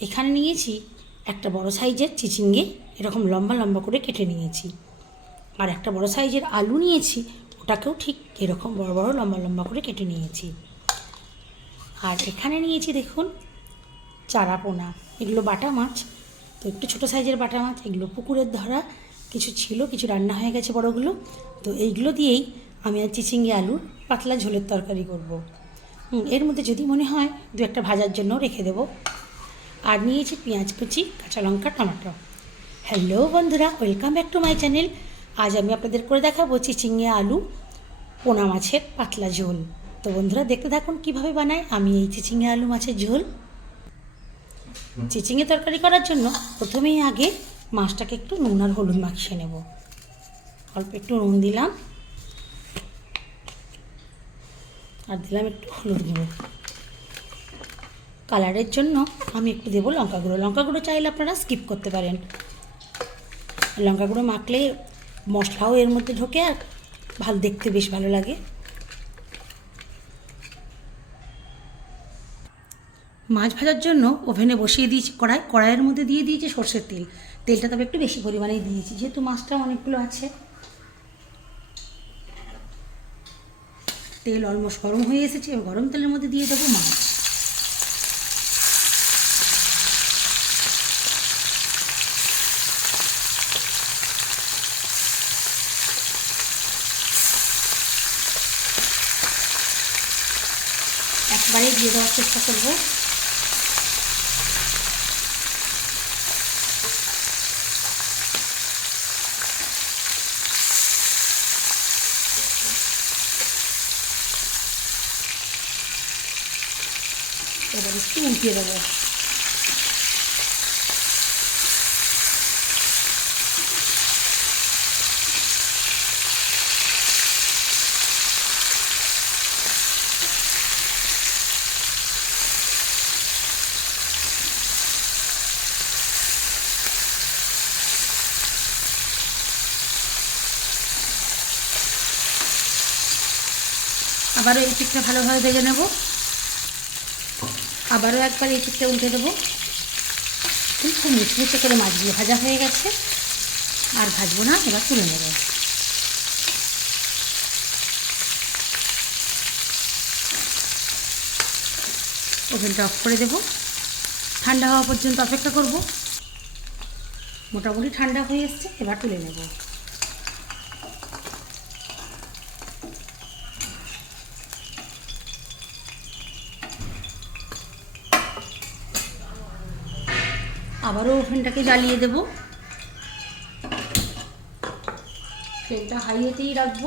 এখানে নিয়েছি একটা বড় সাইজের চিচিঙ্গে, এরকম লম্বা লম্বা করে কেটে নিয়েছি। আর একটা বড় সাইজের আলু নিয়েছি, ওটাকেও ঠিক এরকম বড় বড় লম্বা লম্বা করে কেটে নিয়েছি। আর এখানে নিয়েছি দেখুন চারা পোনা, এগুলো বাটা মাছ। তো একটু ছোটো সাইজের বাটা মাছ, এগুলো পুকুরের ধরা, কিছু ছিল, কিছু রান্না হয়ে গেছে বড়গুলো। তো এইগুলো দিয়েই আমি আর চিচিঙ্গে আলুর পাতলা ঝোলের তরকারি করব। এর মধ্যে যদি মনে হয় দু একটা ভাজার জন্য রেখে দেবো। আর নিয়েছি পেঁয়াজ কুচি, কাঁচা লঙ্কা, টমেটো। হ্যালো বন্ধুরা welcome back to my channel আজ আমি আপনাদের করে দেখাবো চিচিঙ্গে আলু, পোনা মাছের পাতলা ঝোল। তো বন্ধুরা, দেখতে থাকুন কীভাবে বানাই আমি এই চিচিঙ্গে আলু মাছের ঝোল। চিচিঙে তরকারি করার জন্য প্রথমেই আগে মাছটাকে একটু নুন আর হলুদ মাখিয়ে নেব। অল্প একটু নুন দিলাম। আর দিলাম একটু হলুদ গুঁড়ো। কালারের জন্য আমি একটু দেবো লঙ্কা গুঁড়ো। লঙ্কা গুঁড়ো চাইলে আপনারা স্কিপ করতে পারেন। লঙ্কা গুঁড়ো মাখলে মশলাও এর মধ্যে ঢোকে আর ভালো দেখতে বেশ ভালো লাগে। মাছ ভাজার জন্য ওভেনে বসিয়ে দিয়েছি কড়াই। কড়াইয়ের মধ্যে দিয়ে দিয়েছি সর্ষের তেল। তেলটা তবে একটু বেশি পরিমাণেই দিয়েছি, যেহেতু মাছটা অনেকগুলো আছে। তেল অলমোস্ট গরম হয়ে এসেছে গরম তেলের মধ্যে দিয়ে দেবো মাছ একবারে দিয়ে দেওয়ার চেষ্টা করব। এবার একটু উল্টিয়ে দেবো। আবারও এই পিঠটা ভালোভাবে ভেজে নেব। আবারও একবার এই চিকটা উল্টে দেবো। খুব মিচমিচে করে মাছগুলো ভাজা হয়ে গেছে। আর ভাজবো না, এবার তুলে নেব। ওভেনটা অফ করে দেব। ঠান্ডা হওয়া পর্যন্ত অপেক্ষা করব। মোটামুটি ঠান্ডা হয়ে এসছে, এবার তুলে নেব। আবারও ওভেনটাকে জ্বালিয়ে দেব। ফ্লেমটা হাইয়েতেই রাখব।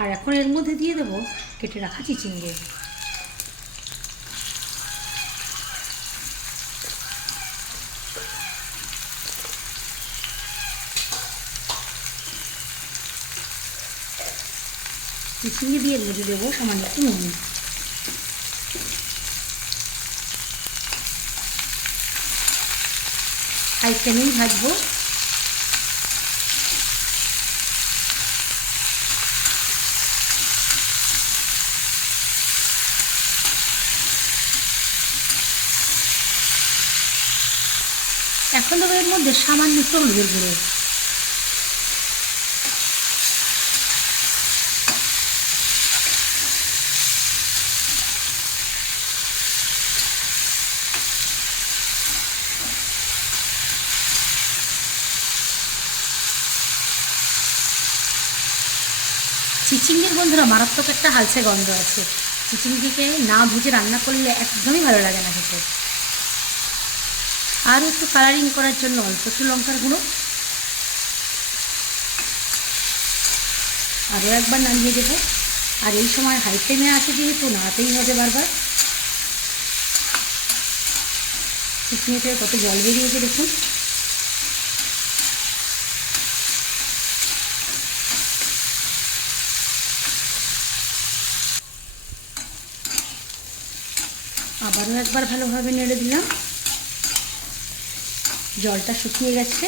আর এখন এর মধ্যে দিয়ে দেবো কেটে রাখা চিচিঙ্গে। চিচিঙ্গে দিয়ে মধ্যে দেবো সামান্য একটু নুন। হাই ভাজবো। এখন তো এর মধ্যে সামান্য একটু হলুদের গুঁড়ো। চিচিঙ্গের বন্ধুরা, মারাত্মক একটা হালসে গন্ধ আছে। চিচিঙ্গিকে না ভুজে রান্না করলে একদমই ভালো লাগে না খেতে। আর একটু কালারিং করার জন্য অল্প একটু লঙ্কার গুঁড়ো। আরও একবার নামিয়ে দেবো। আর এই সময় হাই ফ্লেমে আছে যেহেতু, নাড়াতেই হবে বারবার। চিচিঙ্গিতে কত জল বেরিয়েছে দেখুন। আবারও একবার ভালোভাবে নেড়ে দিলাম। জলটা শুকিয়ে গেছে।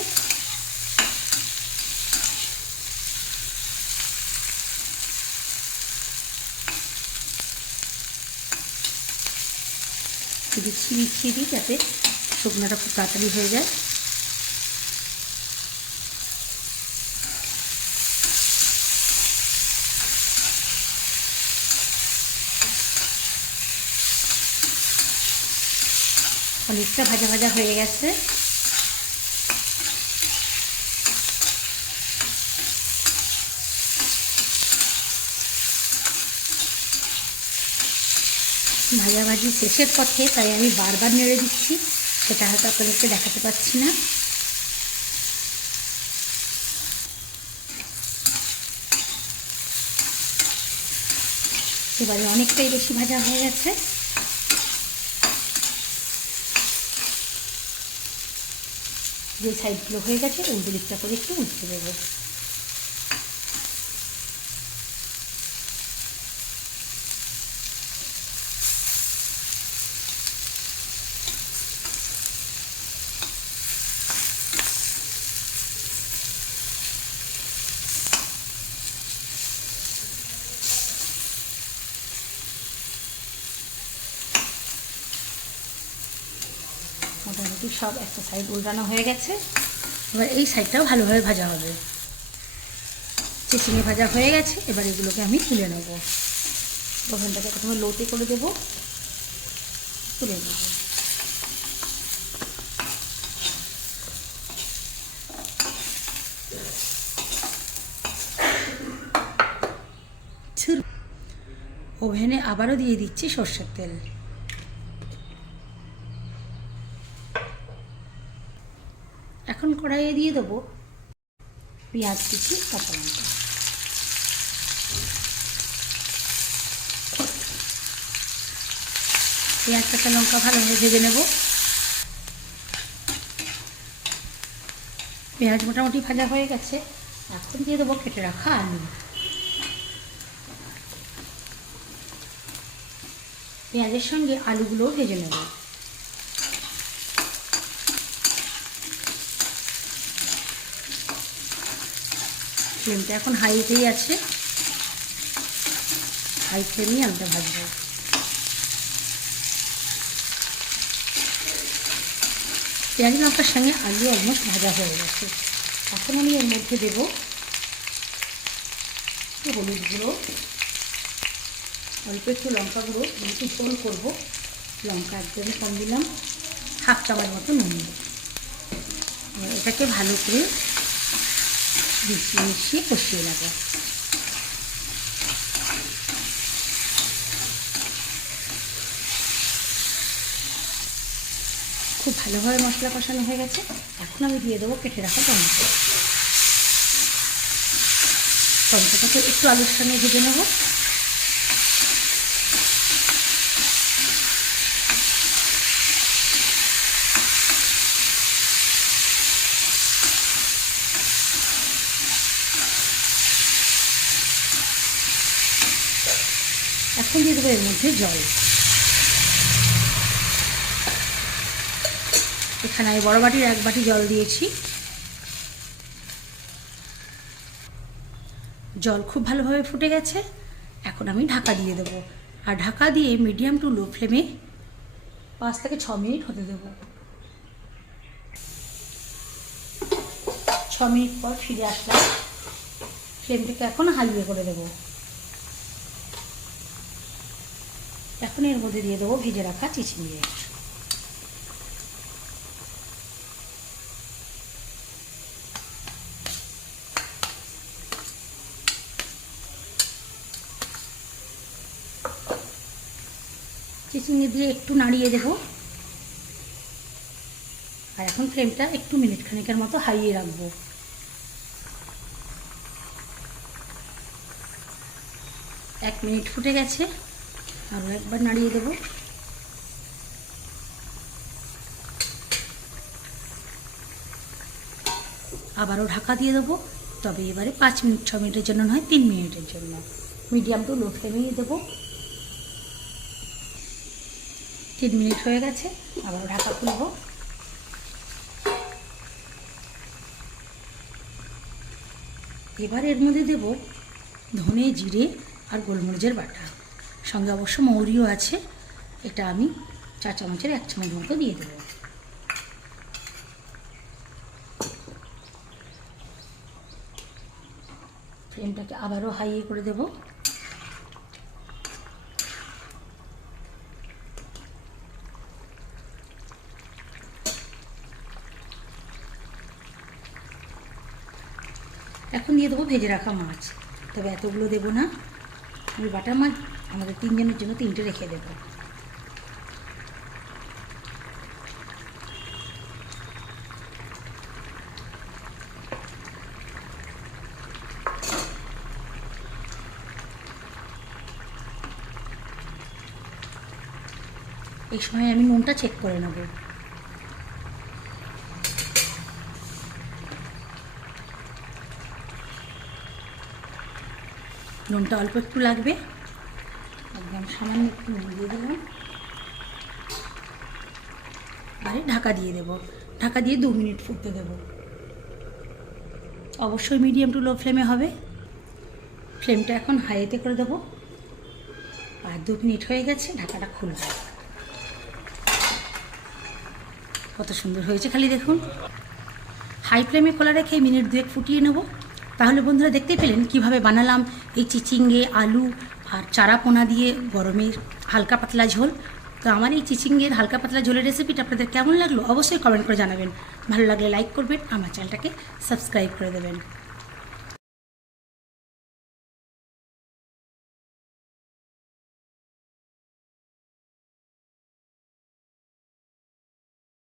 শুধু ছিঁড়ি ছিঁড়ি যাতে শুকনোটা খুব তাড়াতাড়ি হয়ে যায়। অনেকটা ভাজা ভাজা হয়ে গেছে। ভাজাভাজি শেষের পথে তাই আমি বারবার নেড়ে দিচ্ছি, সেটা হয়তো আপনাদেরকে দেখাতে পাচ্ছি না। এবারে অনেকটাই বেশি ভাজা হয়ে গেছে। যে সাইডগুলো হয়ে গেছে ওই দিকটা করে একটু উঠতে দেবো মোটামুটি সব একটা সাইড উল্টানো হয়ে গেছে। এবার এই সাইডটাও ভালোভাবে ভাজা হবে। চিচিঙে ভাজা হয়ে গেছে, এবার এগুলোকে আমি তুলে নেব। ওখানটাকে প্রথমে লোতে করে দেবো। তুলে নেব। ওভেনে আবারও দিয়ে দিচ্ছি সর্ষের তেল এখন কড়াইয়ে দিয়ে দেবো পেঁয়াজ কুচি, কাঁচা লঙ্কা। পেঁয়াজ, কাঁচা লঙ্কা ভালোভাবে ভেজে নেব। পেঁয়াজ মোটামুটি ভাজা হয়ে গেছে। এখন দিয়ে দেবো কেটে রাখা আলু। পেঁয়াজের সঙ্গে আলুগুলোও ভেজে নেব। ফ্লেমটা এখন হাইতেই আছে। হাই ফ্লেমেই আলুটা ভাজবো। পেঁয়াজ লঙ্কার সঙ্গে আলু অলমোস্ট ভাজা হয়ে গেছে। এখন আমি এর মধ্যে দেবো একটু হলুদ গুঁড়ো, অল্প একটু লঙ্কা গুঁড়ো যেহেতু ঝোল করব। লঙ্কা একদমই কম দিলাম, হাফ চামচ মতো নুন এটাকে ভালো করে মিশিয়ে মিশিয়ে কষিয়ে নেব খুব ভালোভাবে মশলা কষানো হয়ে গেছে। এখন আমি দিয়ে দেবো কেটে রাখা টমেটো। টমেটোটাকে একটু আলুর সঙ্গে ভেজে নেব। এখন দিয়ে দেবো এর মধ্যে জল। এখানে আমি বড় বাটির এক বাটি জল দিয়েছি। জল খুব ভালোভাবে ফুটে গেছে। এখন আমি ঢাকা দিয়ে দেবো। আর ঢাকা দিয়ে মিডিয়াম টু লো ফ্লেমে পাঁচ থেকে ছ মিনিট হতে দেবো। ছ মিনিট পর ফিরে আসলাম। ফ্লেমটাকে এখন হাইয়ে করে দেবো। এখন এর মধ্যে দিয়ে দেবো ভেজে রাখা চিচিঙ্গে। চিচিঙ্গে দিয়ে একটু নাড়িয়ে দেবো। আর এখন ফ্লেমটা একটু মিনিট খানিকের মতো হাইয়ে রাখব। এক মিনিট ফুটে গেছে। আরও একবার নাড়িয়ে দেবো। আবারও ঢাকা দিয়ে দেবো, তবে এবারে পাঁচ মিনিট, ছ মিনিটের জন্য নয়, তিন মিনিটের জন্য। মিডিয়াম টু লো ফ্লেমেই দেবো। তিন মিনিট হয়ে গেছে, আবারও ঢাকা খুলবো। এবার এর মধ্যে দেব ধনে, জিরে আর গোলমরিচের বাটা। সঙ্গে অবশ্য মৌরিও আছে। এটা আমি চা চামচের এক চামচ মতো দিয়ে দেব। ফ্লেমটাকে আবারও হাইয়ে করে দেব। এখন দিয়ে দেবো ভেজে রাখা মাছ। তবে এতগুলো দেবো না। আমি বাটা মাছ, আমাদের তিনজনের জন্য তিনটে রেখে দেবো। এই সময় আমি নুনটা চেক করে নেব। নুনটা অল্প একটু লাগবে। একদম সামান্য একটু নুন দিয়ে দিলাম। এবারে ঢাকা দিয়ে দেব। ঢাকা দিয়ে দু মিনিট ফুটতে দেব। অবশ্যই মিডিয়াম টু লো ফ্লেমে হবে। ফ্লেমটা এখন হাইতে করে দেবো। আর দু মিনিট হয়ে গেছে, ঢাকাটা খুলব। কত সুন্দর হয়েছে খালি দেখুন। হাই ফ্লেমে খোলা রেখে মিনিট দুয়েক ফুটিয়ে নেব। তাহলে বন্ধুরা দেখতে পেলেন কীভাবে বানালাম এই চিচিঙ্গে, আলু আর চারা পোনা দিয়ে গরমের হালকা পাতলা ঝোল। তো আমার এই চিচিঙ্গের হালকা পাতলা ঝোলের রেসিপিটা আপনাদের কেমন লাগল অবশ্যই কমেন্ট করে জানাবেন। ভালো লাগলে লাইক করবেন, আমার চ্যানেলটাকে সাবস্ক্রাইব করে দেবেন।